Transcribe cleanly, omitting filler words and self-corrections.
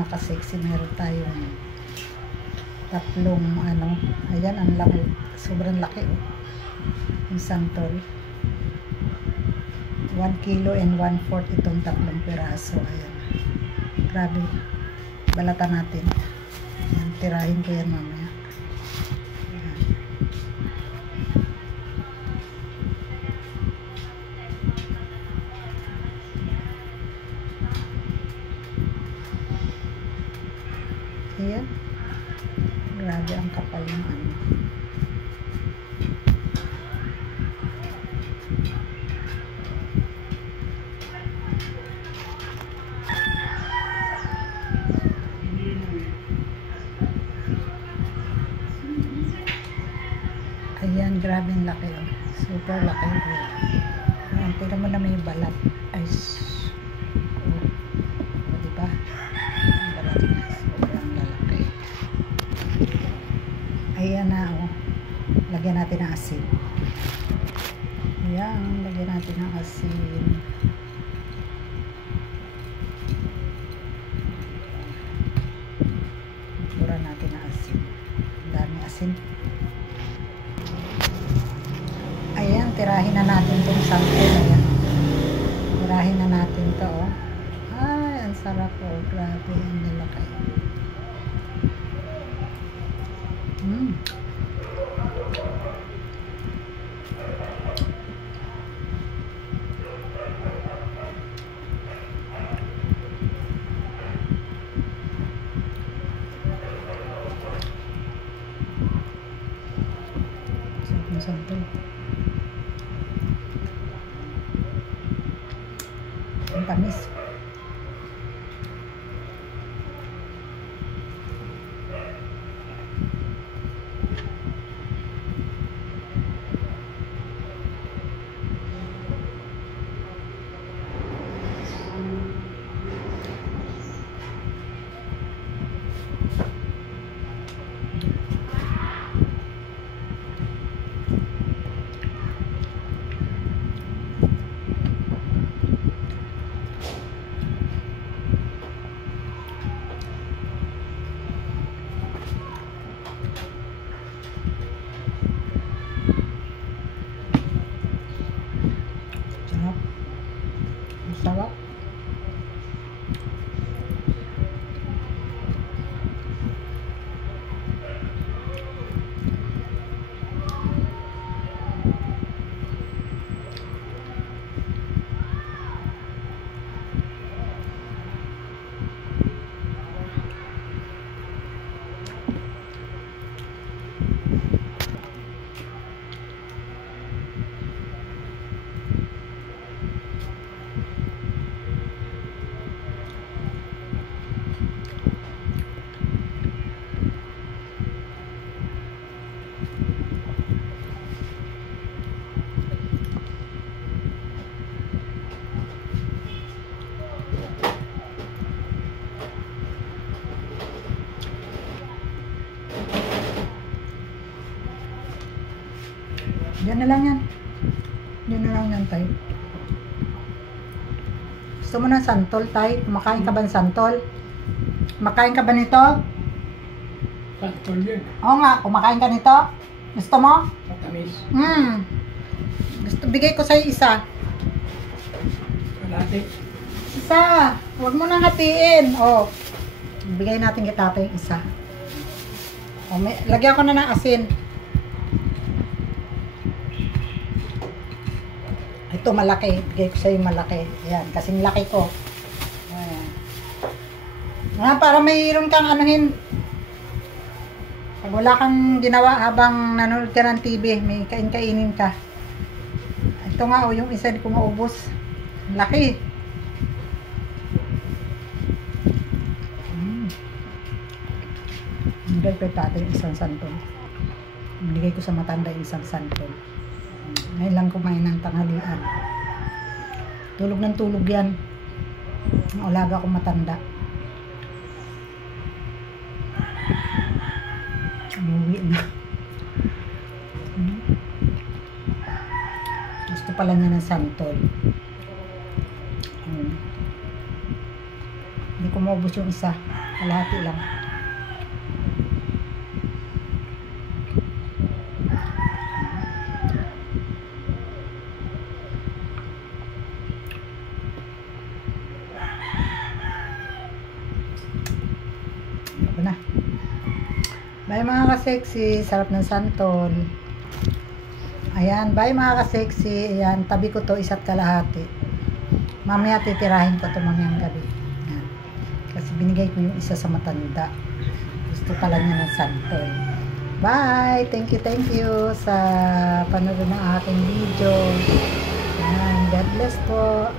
mga ka-sexy, meron tayong tatlong ano, ayan, ang laki, sobrang laki oh. Yung santol 1 kilo and 1/4 itong tatlong piraso, ayan, grabe, balatan natin, ayan, tirahin ko yan mamaya. Ayan, grabe ang kapal ng ano. Ayan, grabe ang laki oh. Super laki oh. Ayan, tira mo na may balat. Ay, oh, diba? Ang balat niya, sobrang lalaki. Ayan na oh. Lagyan natin ng asin. Ayan, lagyan natin ng asin. Pura natin ng asin. Ang dami asin. Ayan, tirahin na natin itong santol. Ayan. Tirahin na natin ito oh. Ay, ang sarap oh. Grabe, ang lalaki. Santol. Ang tamis. Sarap. Diyan na lang yan. Diyan na lang yan, tay. Gusto mo ng santol, tay? Kumakain ka ba ng santol? Kumakain ka ba nito? Santol yun. Oo nga, kumakain ka nito? Gusto mo? Matamis. Gusto, bigay ko sa'yo isa. Kalate. Isa. Huwag mo nang hatiin. Oh. Bigay natin kay tatay isa. Oh, lagyan ko na ng asin. Ito malaki. Bigay ko sa'yo malaki. Ayan, kasing laki ko. Ayan. Para mayroon kang anuhin. Pag wala kang ginawa habang nanonood ka ng TV, may kain-kainin ka. Ito nga, oh, yung isa ko maubos. Laki. Bigay ko tatay yung isang santol. Bigay ko sa matanda yung isang santol. Ngayon lang kumain ng tanghalian. Tulog ng tulog yan. Ang alaga ko matanda. Umuwi na. Gusto pala niya ng santol. Hindi ko maubos yung isa. Kalahati lang. Ako na. Bye mga ka-sexy. Sarap ng santol. Ayan. Bye mga ka-sexy. Ayan. Tabi ko to isa't kalahati. Mamaya titirahin ko to mamayang gabi. Ayan. Kasi binigay ko yung isa sa matanda. Gusto pala niya ng santol. Bye! Thank you sa panonood ng aking video. Ayan. God bless po.